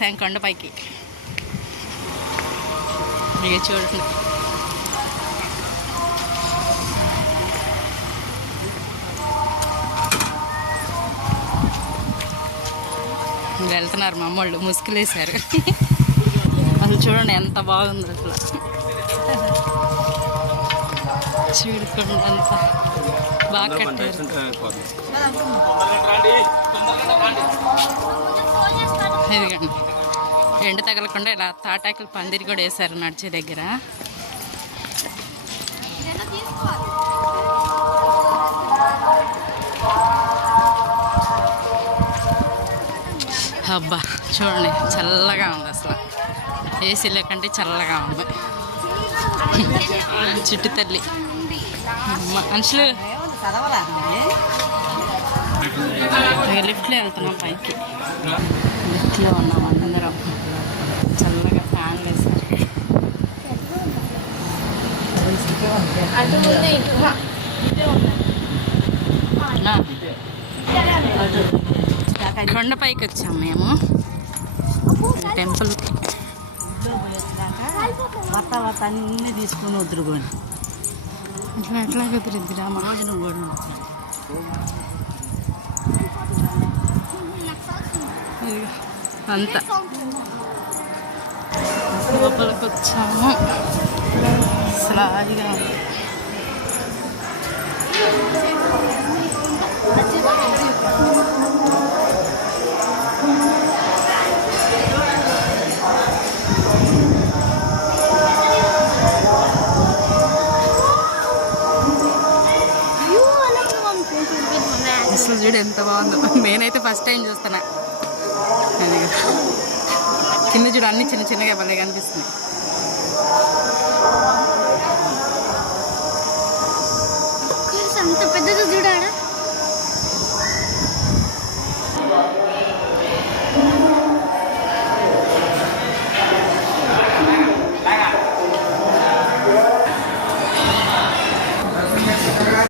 వచ్చాం కొండపైకి. ఇక చూడండి వెళ్తున్నారు మా అమ్మోళ్ళు, ముసుగులేశారు. అసలు చూడండి ఎంత బాగుంది అసలు. చూడుకోండి అంత బాగా కట్టారు. ఇదిగండి ఎండ తగలకుండా ఇలా తాటాకులు పందిరి కూడా వేశారు నడిచే దగ్గర. అబ్బా చూడండి చల్లగా ఉంది అసలు, ఏసీ లేకంటే చల్లగా ఉంది. చుట్టు తల్లి మనుషులు లిఫ్ట్లో వెళ్తున్నాం పైకి. లిఫ్ట్లో ఉన్నాం అందరం, చల్లగా ఫ్యాన్లు వేసారు. కొండపైకి వచ్చాం మేము టెంపుల్కి. వత్త అన్నీ తీసుకుని వద్దురుకొని ఇట్లా ఎట్లా కుదిరిద్ది రామా భోజనం కూడా అంతా లోపలికి వచ్చాము. అసలు ఆదిగా ఉంది. అసలు చూడు ఎంత బాగుందో. నేనైతే ఫస్ట్ టైం చూస్తున్నా. కింద చూడు అన్ని చిన్న చిన్నగా భలే కనిపిస్తుంది. అంత పెద్దది చూడ